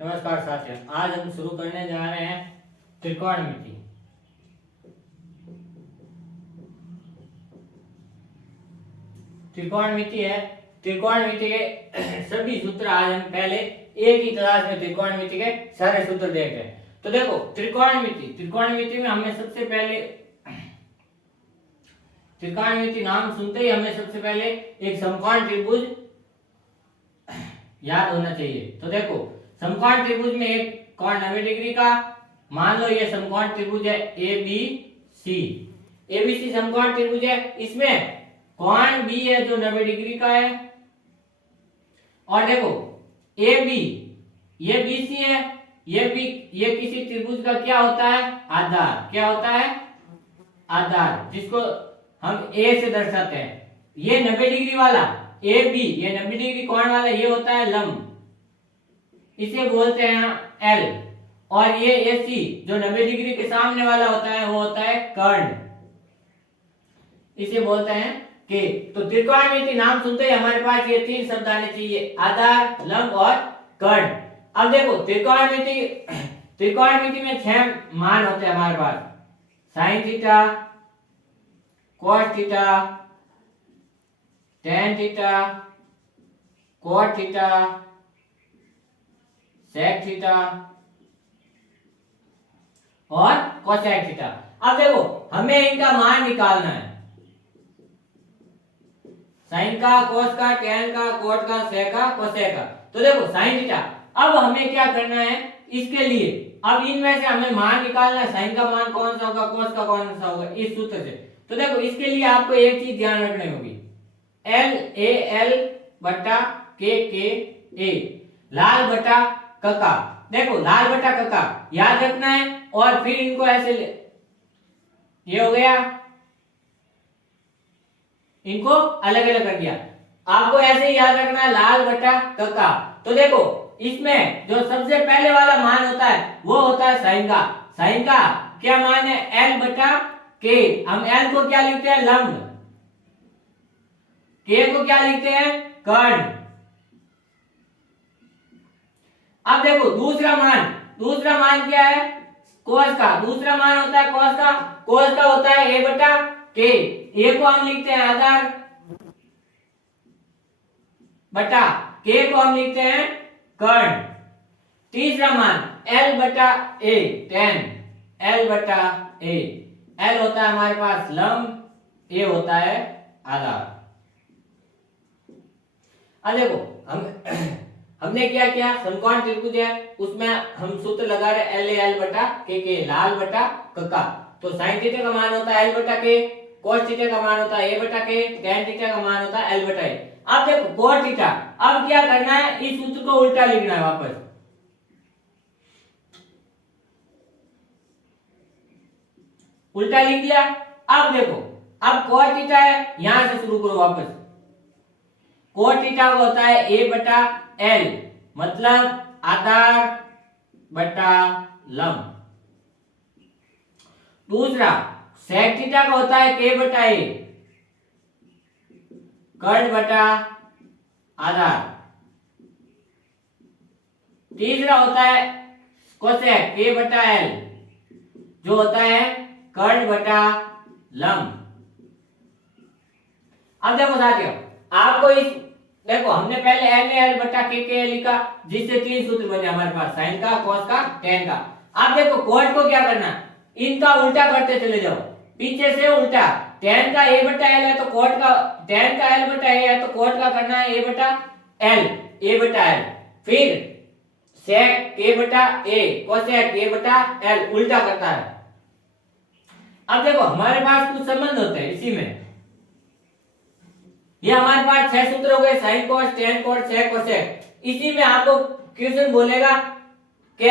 नमस्कार साथियों, आज हम शुरू करने जा रहे हैं त्रिकोणमिति। त्रिकोणमिति है। त्रिकोणमिति के सभी सूत्र आज हम पहले एक ही क्लास में त्रिकोणमिति के सारे सूत्र देख रहे हैं। तो देखो त्रिकोणमिति में हमें सबसे पहले त्रिकोणमिति नाम सुनते ही हमें सबसे पहले एक समकोण त्रिभुज याद होना चाहिए। तो देखो समकोण त्रिभुज में एक कोण 90 डिग्री का, मान लो ये समकोण त्रिभुज है एबीसी। एबीसी समकोण त्रिभुज है, इसमें कोण बी है जो 90 डिग्री का है। और देखो AB ये BC है, ये किसी त्रिभुज का क्या होता है? आधार। क्या होता है? आधार, जिसको हम A से दर्शाते हैं। ये 90 डिग्री वाला AB, ये 90 डिग्री कोण वाला, ये होता है लंब, इसे बोलते हैं L। और ये AC जो 90 डिग्री के सामने वाला होता है वो होता है कर्ण, इसे बोलते हैं K। तो त्रिकोणमिति नाम सुनते ही हमारे पास ये तीन शब्द आने चाहिए, आधार, लंब और कर्ण। अब देखो त्रिकोणमिति में 6 मान होते हैं हमारे पास, sine theta, cos theta, tan theta, cot theta, sec theta और cosec थीटा। अब देखो हमें इनका मान निकालना है, साइन का, cos का, tan का, cot का, sec का, cosec का। तो देखो साइन थीटा, अब हमें क्या करना है इसके लिए, अब इनमें से हमें मान निकालना है, साइन का मान कौन सा होगा, cos का कौन सा होगा, इस सूत्र से। तो देखो इसके लिए आपको एक चीज ध्यान रखनी होगी, L A L बटा K K A, लाल बटा कका। देखो लाल बटा कका याद रखना है, और फिर इनको ऐसे ये हो गया, इनको अलग अलग कर दिया। आपको ऐसे ही याद रखना है लाल बटा कका। तो देखो इसमें जो सबसे पहले वाला मान होता है वो होता है साइन का। साइन का क्या मान है? L बटा K। हम L को क्या लिखते हैं? लंब। K को क्या लिखते हैं? कर्ण। अब देखो दूसरा मान क्या है? cos का। दूसरा मान होता है cos का। cos का होता है A बटा K। A को हम लिखते हैं आधार बटा K को हम लिखते हैं कर्ण। तीसरा मान L बटा A, tan, L बटा A। L होता है हमारे पास लंब, A होता है आधार। अब देखो हमने क्या किया, समकोण त्रिभुज है उसमें हम सूत्र लगा रहे L A L बटा K K, लाल बटा कका। तो साइन थीटा का मान होता है L बटा K, cos थीटा का मान होता है A बटा K, tan थीटा का मान होता है L बटा A। अब देखो cot थीटा, अब क्या करना है, इस सूत्र को उल्टा लिखना है वापस। उल्टा लिख लिया। अब देखो अब cot थीटा है, यहां से शुरू करो वापस। cot थीटा होता है A बटा L, मतलब आधार बटा लंब। दूसरा sec थीटा का होता है K बटा A, कर्ण बटा आधार। तीसरा होता है cosec K बटा L, जो होता है कर्ण बटा लंब। अब देखो साथियों, आपको इस देखो हमने पहले L A L बटा K K लिखा, जिससे तीन सूत्र बने हमारे पास, साइन का, cos का, tan का। अब देखो cot को क्या करना, इनका उल्टा करते चले जाओ, पीछे से उल्टा। tan का A बटा L है तो cot का, tan का L बटा A है तो cot का करना है A बटा L। फिर sec K बटा A, cosec K बटा L, उल्टा करता है। अब देखो हमारे पास कुछ संबंध होते हैं इसी में, ये हमारे पास 6 सूत्र हो गए, sign cos, tan cos, sec cosec। इसी में आपको क्वेश्चन बोलेगा कि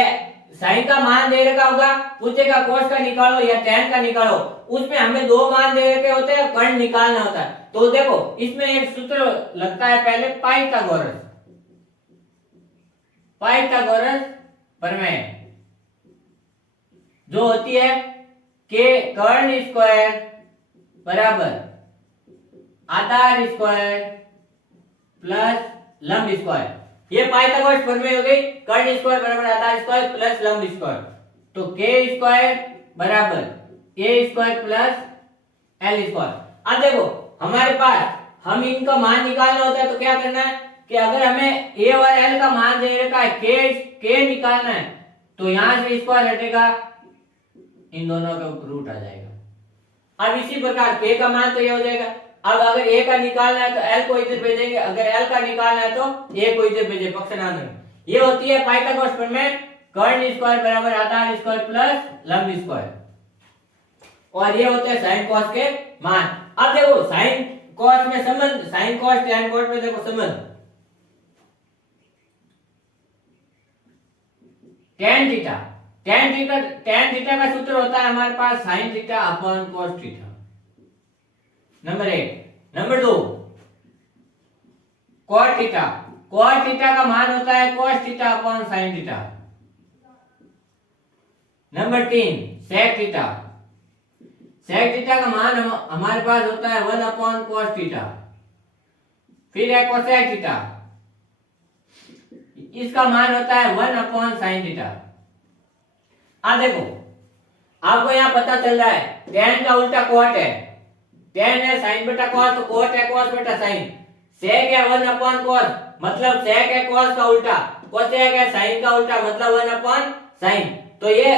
साइन का मान दे रखा होगा, पूछेगा cos का निकालो या tan का निकालो, उसमें हमें दो मान दे रखे होते हैं, कर्ण निकालना होता है। तो देखो इसमें एक सूत्र लगता है पहले पाइथागोरस प्रमेय, जो होती है कि कर्ण स्क्वायर बराबर आधार स्क्वायर प्लस लंब स्क्वायर। ये पाइथागोरस प्रमेय हो गई। कर्ण स्क्वायर बराबर आधार स्क्वायर प्लस लंब स्क्वायर। तो के स्क्वायर बराबर ए स्क्वायर प्लस एल स्क्वायर। अब देखो हमारे पास हम इनका मान निकालना होता है तो क्या करना है कि अगर हमें ए और एल का मान दे रखा है, के निकालना है, तो यहां से स्क्वायर हटेगा, इन दोनों का रूट आ जाएगा। अब इसी प्रकार के का मान तो ये हो जाएगा। अब अगर ए का निकालना है तो एल को इधर भेजेंगे, अगर एल का निकालना है तो ए को इधर भेजेंगे पक्षांतर में। ये होती है पाइथागोरस प्रमेय, कर्ण स्क्वायर बराबर आधार स्क्वायर प्लस लंब स्क्वायर। और ये होते हैं साइन कॉस के मान। अब देखो साइन कॉस में संबंध, साइन कॉस टैन कॉट में देखो संबंध, टैन थीटा, टैन थीटा का सूत्र होता है हमारे पास sine theta upon cos theta, number 1। Number 2 cot theta, cot theta का मान होता है cos theta upon sine theta. Number 3 sec theta, sec theta का मान हमारे पास होता है 1 अपॉन कॉस थीटा। फिर है कोसेक थीटा, इसका मान होता है 1 अपॉन साइन थीटा। अब देखो आपको यहां पता चल रहा है tan का उल्टा cot है, tan है sin बटा cos, तो cot है cos बटा sin। sec है 1 अपॉन cos, मतलब sec है cos का उल्टा, cosec है sin का उल्टा, मतलब 1 अपॉन sin। तो ये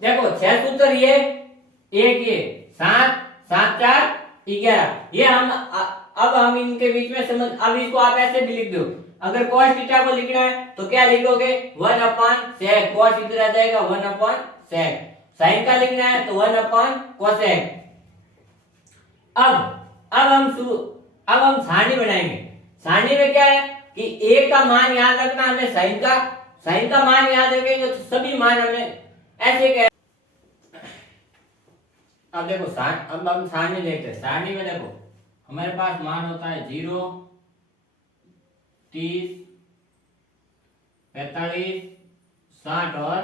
देखो 6 सूत्र, ये एक, ये 7 7 4 11, ये हम अब हम इनके बीच में समझ। अब इसको आप ऐसे भी लिख दो, अगर cos थीटा को लिखना है तो क्या लिखोगे 1 अपॉन sec, cos इधर आ जाएगा 1 अपॉन sec। sin का लिखना है तो 1 अपॉन cosec। अब हम सारणी बनाएंगे। सारणी में क्या है कि एक का मान याद रखना, हमें साइन का मान याद रखेंगे तो सभी मान हमें ऐसे कह। अब देखो अब हम सारणी देखते हैं। सारणी में देखो हमारे पास मान होता है 0 30 45 60 और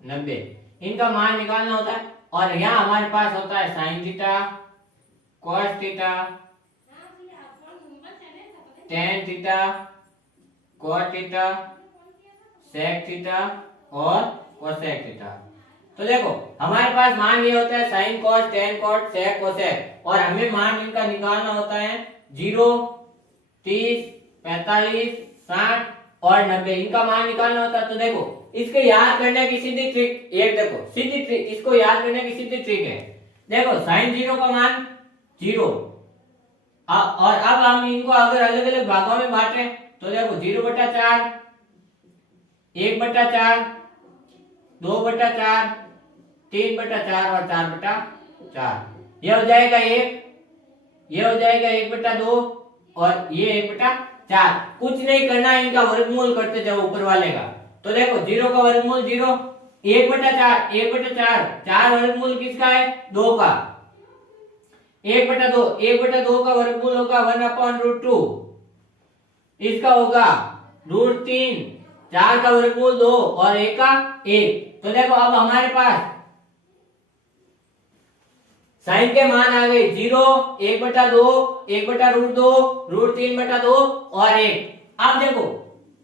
90, इनका मान निकालना होता है। और यहाँ हमारे पास होता है sine theta, cos theta, tan theta, cot theta, sec theta और कोसेक थीटा। तो देखो हमारे पास मान ये होता है sine cos tan cot sec cosec, और हमें मान इनका निकालना होता है 0 30 45 60 और 90, इनका मान निकालना होता है। तो देखो इसको याद करने की सीधी ट्रिक, एक देखो सीधी ट्रिक, इसको याद करने की सीधी ट्रिक है। देखो साइन 0 का मान 0, और अब हम इनको अगर अलग अलग भागों में बांटे तो देखो 0/4 1/4 2/4 3/4 और 4/4, ये हो जाएगा 1, ये हो जाएगा 1/2 और ये 1/4। कुछ नहीं करना है, इनका वर्गमूल करते जाओ ऊपर वाले का। तो देखो 0 का वर्गमूल 0, 1/4 1/4, 4 वर्गमूल किसका है 2 का, 1/2 का वर्गमूल होगा 1/√2, इसका होगा √3, 4 का वर्गमूल 2 और 1 का 1। तो देखो अब हमारे पास साइन के मान आ गए 0 1/2 1/√2 √3/2 और 1। अब देखो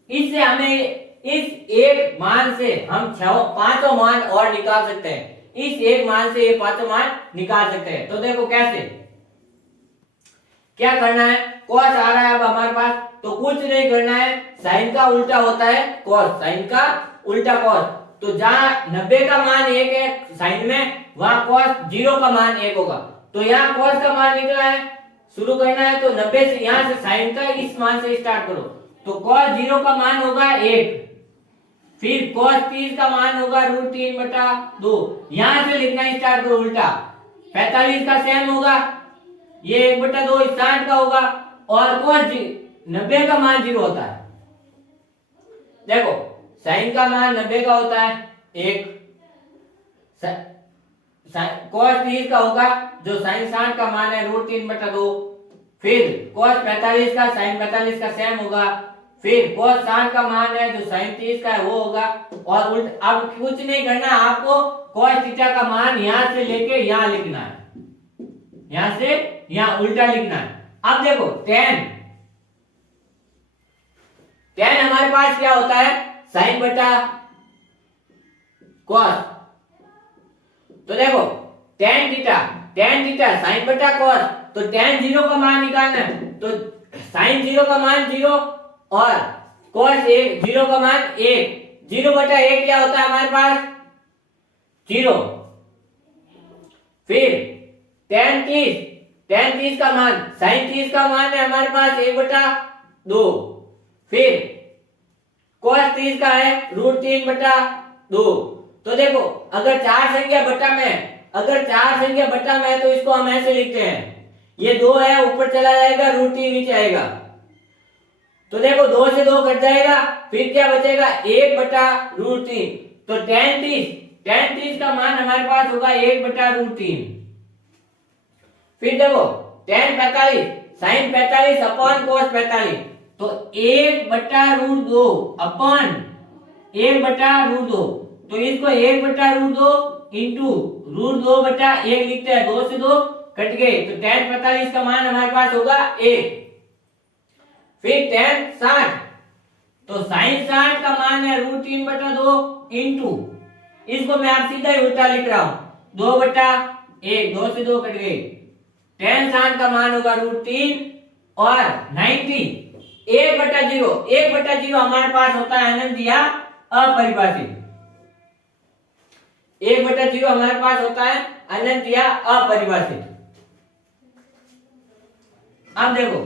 इससे हमें इस एक मान से हम पांचों मान और निकाल सकते हैं, इस एक मान से ये पांचों मान निकाल सकते हैं। तो देखो कैसे, क्या करना है, कॉस आ रहा है अब हमारे पास, तो कुछ नहीं करना है, साइन का उल्टा होता है कॉस, साइन का उल्टा कॉस। तो जहां 90 का मान 1 है साइन में, वहां कॉस 0 का मान 1 होगा। तो यहाँ कॉस का मान निकला है, शुरू करना है तो 90 से, यहां से साइन का इस मान से स्टार्ट करो। तो कॉस 0 का मान होगा 1, फिर cos 30 का मान होगा √3/2, यहां से लिखना स्टार्ट करो उल्टा। 45 का सेम होगा, ये 1/2 60 का होगा, और cos 90 का मान 0 होता है। देखो साइन का मान 90 का होता है 1, cos 30 का होगा जो साइन 60 का मान है √3/2, फिर cos 45 का साइन 45 का सेम होगा, फिर cos 60 का मान है जो sin 30 का है वो होगा, और उल्टा। अब कुछ नहीं करना, आपको cos थीटा का मान यहां से लेके यहां लिखना है, यहां से यहां उल्टा लिखना है। अब देखो tan tan हमारे पास क्या होता है, साइन बटा cos। तो देखो tan थीटा साइन बटा cos, तो tan 0 का मान निकालना है, तो साइन 0 का मान 0 और cos 0 का मान 1, 0 बटा 1 क्या होता है हमारे पास 0। फिर tan 30 का मान, साइन 30 का मान है हमारे पास 1 बटा 2। फिर cos 30 का है √3 बटा 2। तो देखो अगर चार संख्या बटा में है तो इसको हम ऐसे लिखते हैं, ये 2 है ऊपर चला जाएगा, √3 नीचे आएगा, तो देखो 2 से 2 कट जाएगा, फिर क्या बचेगा 1 बटा √3। तो tan 30 का मान हमारे पास होगा 1 बटा √3। फिर देखो tan 45 साइन 45 अपॉन cos 45, तो 1 बटा √2 अपॉन 1 बटा √2, तो इसको 1 बटा √2 इंटू √2 बटा 1 लिखते हैं, 2 से 2 कट गए, तो tan 45 का मान हमारे पास होगा 1। फिर tan 60, तो साइन 60 का मान है √3 बटा 2 इंटू, इसको मैं आप सीधा ही उल्टा लिख रहा हूं, 2 बटा 1, 2 से 2 कट गए, tan 60 का मान होगा √3 और 90, 1 बटा 0 हमारे पास होता है अनंत या अपरिभाषित। 1 बटा 0 हमारे पास होता है अनंत या अपरिभाषित। अब देखो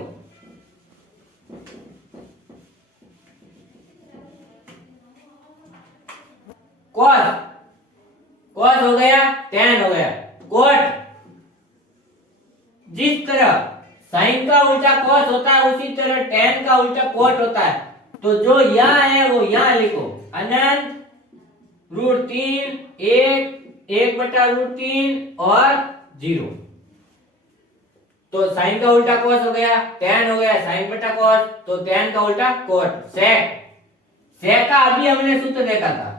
cos हो गया, tan हो गया, cot जिस तरह साइन का उल्टा cos होता है उसी तरह tan का उल्टा cot होता है, तो जो यहां है वो यहां लिखो, अनंत √3 1 बटा √3 और 0। तो साइन का उल्टा cos हो गया, tan हो गया साइन बटा cos, तो tan का उल्टा cot। sec का अभी हमने सूत्र देखा था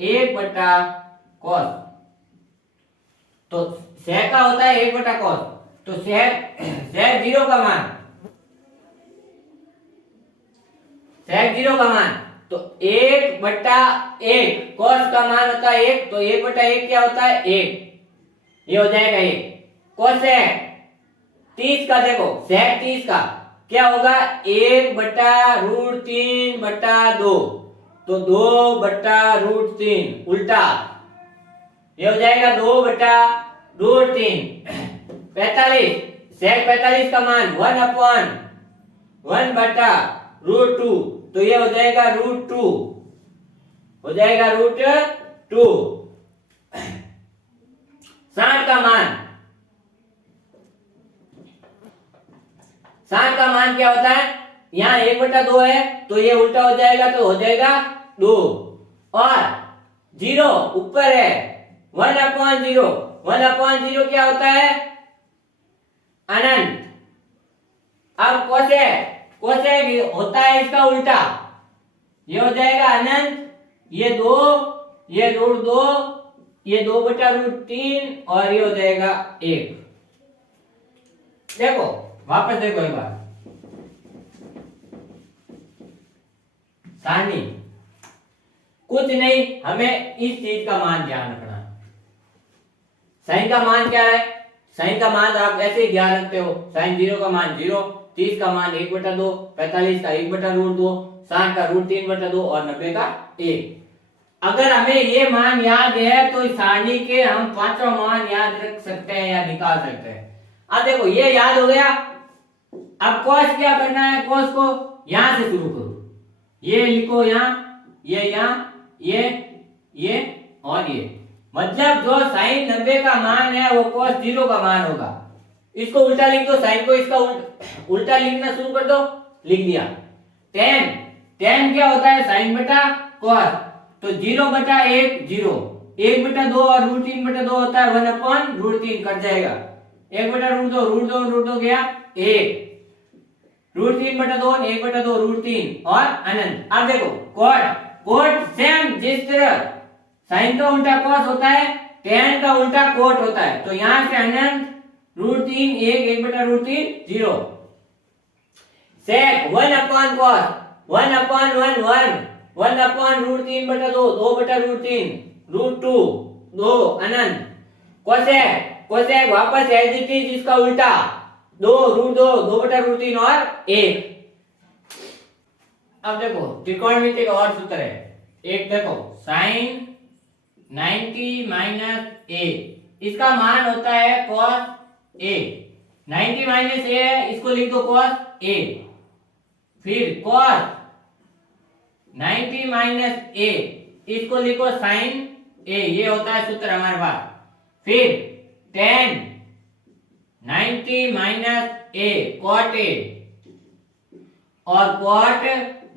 1 बटा cos, तो sec का होता है 1 बटा cos, तो sec 0 का मान, तो 1 बटा 1 cos का मान होता है 1, तो 1 बटा 1 क्या होता है 1, ये हो जाएगा 1। cosec 30 का देखो, sec 30 का क्या होगा 1 बटा √3 बटा 2, तो 2 बटा √3 उल्टा, ये हो जाएगा 2 बटा √3। 45 sec 45 का मान 1 अपॉन 1 बटा √2, तो ये हो जाएगा √2, हो जाएगा √2। 60 का मान क्या होता है, यहाँ 1 बटा 2 है तो ये उल्टा हो जाएगा, तो हो जाएगा 2, और 0 ऊपर है 1 अपॉन 0 क्या होता है अनंत। अब कोसेक होता है इसका उल्टा, ये हो जाएगा अनंत, ये 2 ये √2, ये 2 बटा √3 और ये हो जाएगा 1। देखो वापस देखो एक बार, सारणी कुछ नहीं, हमें इस चीज का मान ध्यान रखना। साइन का मान क्या है, साइन का मान आप ऐसे ही ध्यान रखते हो, साइन 0 का मान 0, 30 का मान 1 बटा 2, 45 का 1 बटा √2, 60 का √3 बटा 2 और 90 का 1। अगर हमें ये मान याद है तो इस सारणी के हम पांचों मान याद रख सकते हैं या निकाल सकते हैं। अब देखो ये याद हो गया, अब cos क्या करना है, cos को यहां से शुरू करो, ये लिखो यहाँ, ये और ये, मतलब जो साइन 90 का मान है वो cos 0 का मान होगा। इसको उल्टा लिख दो, साइन को इसका उल्टा लिखना शुरू कर दो, लिख दिया। tan क्या होता है साइन बटा cos, तो 0 बटा 1 0, 1 बटा 2 और √3 बटा 2 होता है 1 अपॉन √3 कट जाएगा, 1 बटा √2 गया 1, √3 बटा 2 1 बटा 2 √3 और अनंत। अब देखो cot सेम जिस तरह साइन का उल्टा cos होता है tan का उल्टा cot होता है, तो यहां से अनंत √3 1 बटा √3 0, sec 1 upon cos, one upon one one, one upon root 3/2, 2/√3, √2, 2 अनंत। कोसेक, कोसेक वापस एज इट इज इसका उल्टा, 2 √2, 2/√3 और 1। अब देखो त्रिकोणमिति का और सूत्र है एक, देखो साइन 90 माइनस ए, इसका मान होता है cos ए। 90 माइनस ए है, इसको लिख दो cos ए। फिर cos 90 माइनस ए, इसको लिखो साइन ए, ये होता है सूत्र हमारे पास। फिर tan 90 माइनस ए cot ए, और cot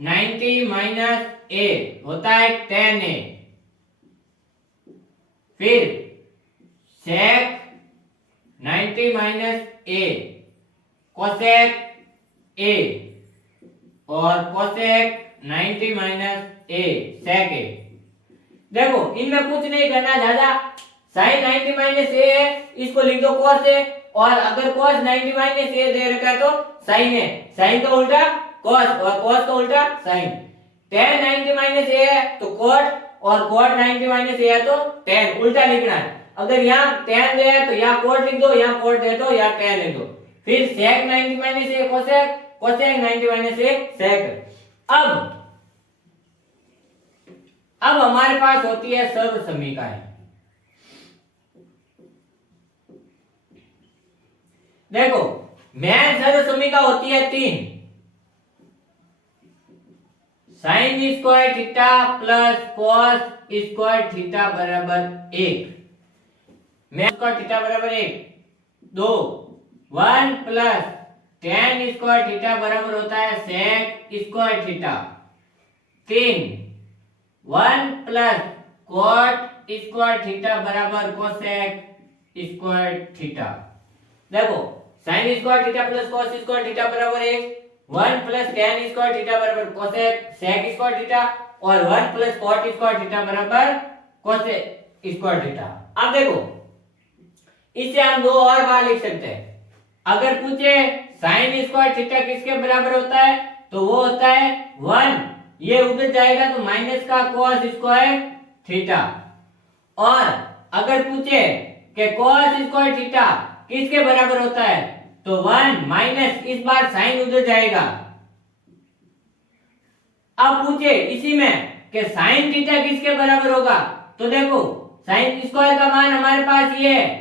90 माइनस ए होता है tan ए। फिर sec 90 माइनस ए cosec ए, और cosec 90 माइनस ए sec ए। देखो इनमें कुछ नहीं करना ज्यादा, sin 90 माइनस ए है, इसको लिख दो cos ए, और अगर cos 90 माइनस ए दे रखा है तो sin है, sin का उल्टा cos और cos का उल्टा sin। tan 90 माइनस ए है तो cot, और cot 90 माइनस ए है तो tan, उल्टा लिखना है। अगर यहाँ tan दे तो यहाँ cot लिख दो, यहाँ cot दे तो यहाँ tan लिख दो। फिर sec 90 माइनस ए cosec, cosec 90 माइनस ए sec। अब हमारे पास होती है सर्व समीकरण। देखो मेन सर्व समीकरण होती है 3, sine square theta plus cos square theta बराबर 1, मेन स्क्वायर थीटा बराबर 1, 2 1 प्लस tan स्क्वायर थीटा बराबर होता है sec square theta, 3 1 plus cot square theta बराबर cosec स्क्वायर थीटा। देखो sin square theta plus cos square theta बराबर 1, 1 plus tan square theta बराबर cosec sec square theta, और 1 plus cot square theta बराबर cosec square theta. अब देखो इससे हम दो और बार लिख सकते हैं। अगर पूछे sin स्क्वायर थीटा किसके बराबर होता है तो वो होता है 1, ये उधर जाएगा तो माइनस का cos स्क्वायर थीटा। और अगर पूछे कि cos स्क्वायर थीटा किसके बराबर होता है तो 1 माइनस, इस बार साइन उधर जाएगा। अब पूछे इसी में कि साइन थीटा किसके बराबर होगा तो देखो साइन स्क्वायर का मान हमारे पास ये है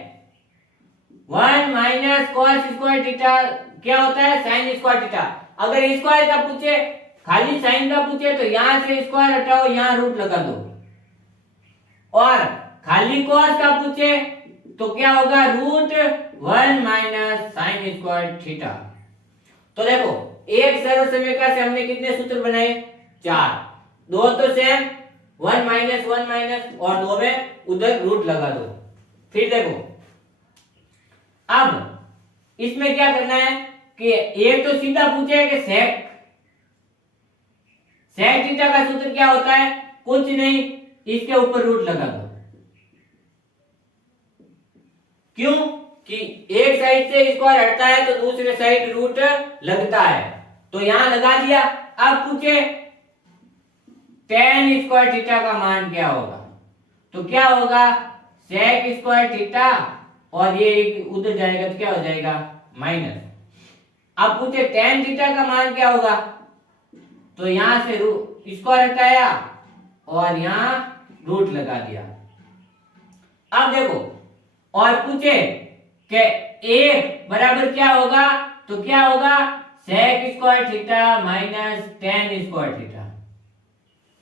1 माइनस cos स्क्वायर थीटा क्या होता है साइन स्क्वायर थीटा। अगर स्क्वायर का पूछे, खाली साइन का पूछे तो यहां से स्क्वायर हटाओ, यहां रूट लगा दो। और खाली cos का पूछे तो क्या होगा √1 माइनस साइन स्क्वायर थीटा। तो देखो एक सरल समीकरण से हमने कितने सूत्र बनाए 4, दो तो सेम 1 माइनस 1 माइनस, और दो में उधर रूट लगा दो। फिर देखो अब इसमें क्या करना है कि एक तो सीधा पूछे कि sec थीटा का सूत्र क्या होता है, कुछ नहीं, इसके ऊपर रूट लगा दो। क्यों कि एक साइड से स्क्वायर हटता है तो दूसरे साइड रूट लगता है, तो यहां लगा दिया। अब पूछे tan स्क्वायर थीटा का मान क्या होगा तो क्या होगा sec स्क्वायर थीटा, और ये उधर जाएगा तो क्या हो जाएगा माइनस। अब पूछे tan थीटा का मान क्या होगा तो यहां से स्क्वायर हटाया और यहां रूट लगा दिया। अब देखो और पूछे कि एक बराबर क्या होगा तो क्या होगा sec square theta minus tan square theta,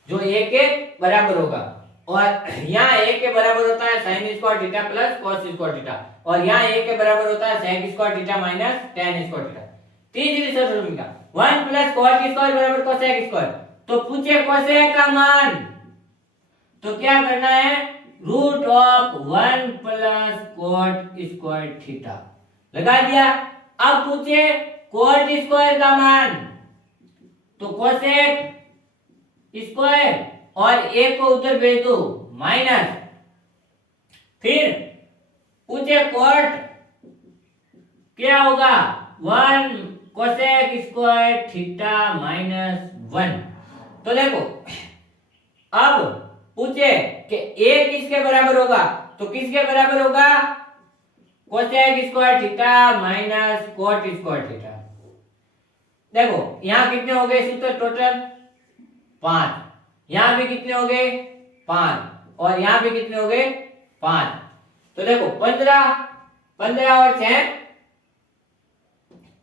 जो एक के बराबर होगा। और यहाँ एक के बराबर होता है sin square theta plus cos square theta, और यहाँ एक के बराबर होता है sec square theta minus tan square theta. तीसरी सरल समीकरण 1 प्लस cot स्क्वायर बराबर cosec स्क्वायर। तो पूछे cosec का मान तो क्या करना है √1 प्लस cot स्क्वायर थीटा लगा दिया। अब पूछे cot स्क्वायर का मान तो cosec स्क्वायर, और एक को उधर भेज दो माइनस। फिर पूछे cot क्या होगा 1 cosec स्क्वायर थीटा माइनस 1। तो देखो अब पूछे कि a किसके बराबर होगा, तो किसके बराबर होगा, cosec square theta minus cot square theta. देखो यहां कितने हो गए सूत्र टोटल 5, यहां भी कितने हो गए 5 और यहां भी कितने हो गए 5। तो देखो 15 और 6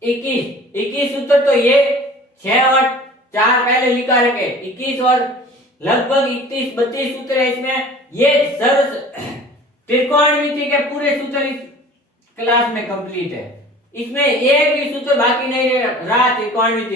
21 सूत्र तो ये 6 और 4 पहले लिखा रखे, 21 और लगभग 31-32 सूत्र है इसमें। ये सर्व त्रिकोणमिति के पूरे सूत्र इस क्लास में कंप्लीट है, इसमें एक भी सूत्र बाकी नहीं रहा त्रिकोणमिति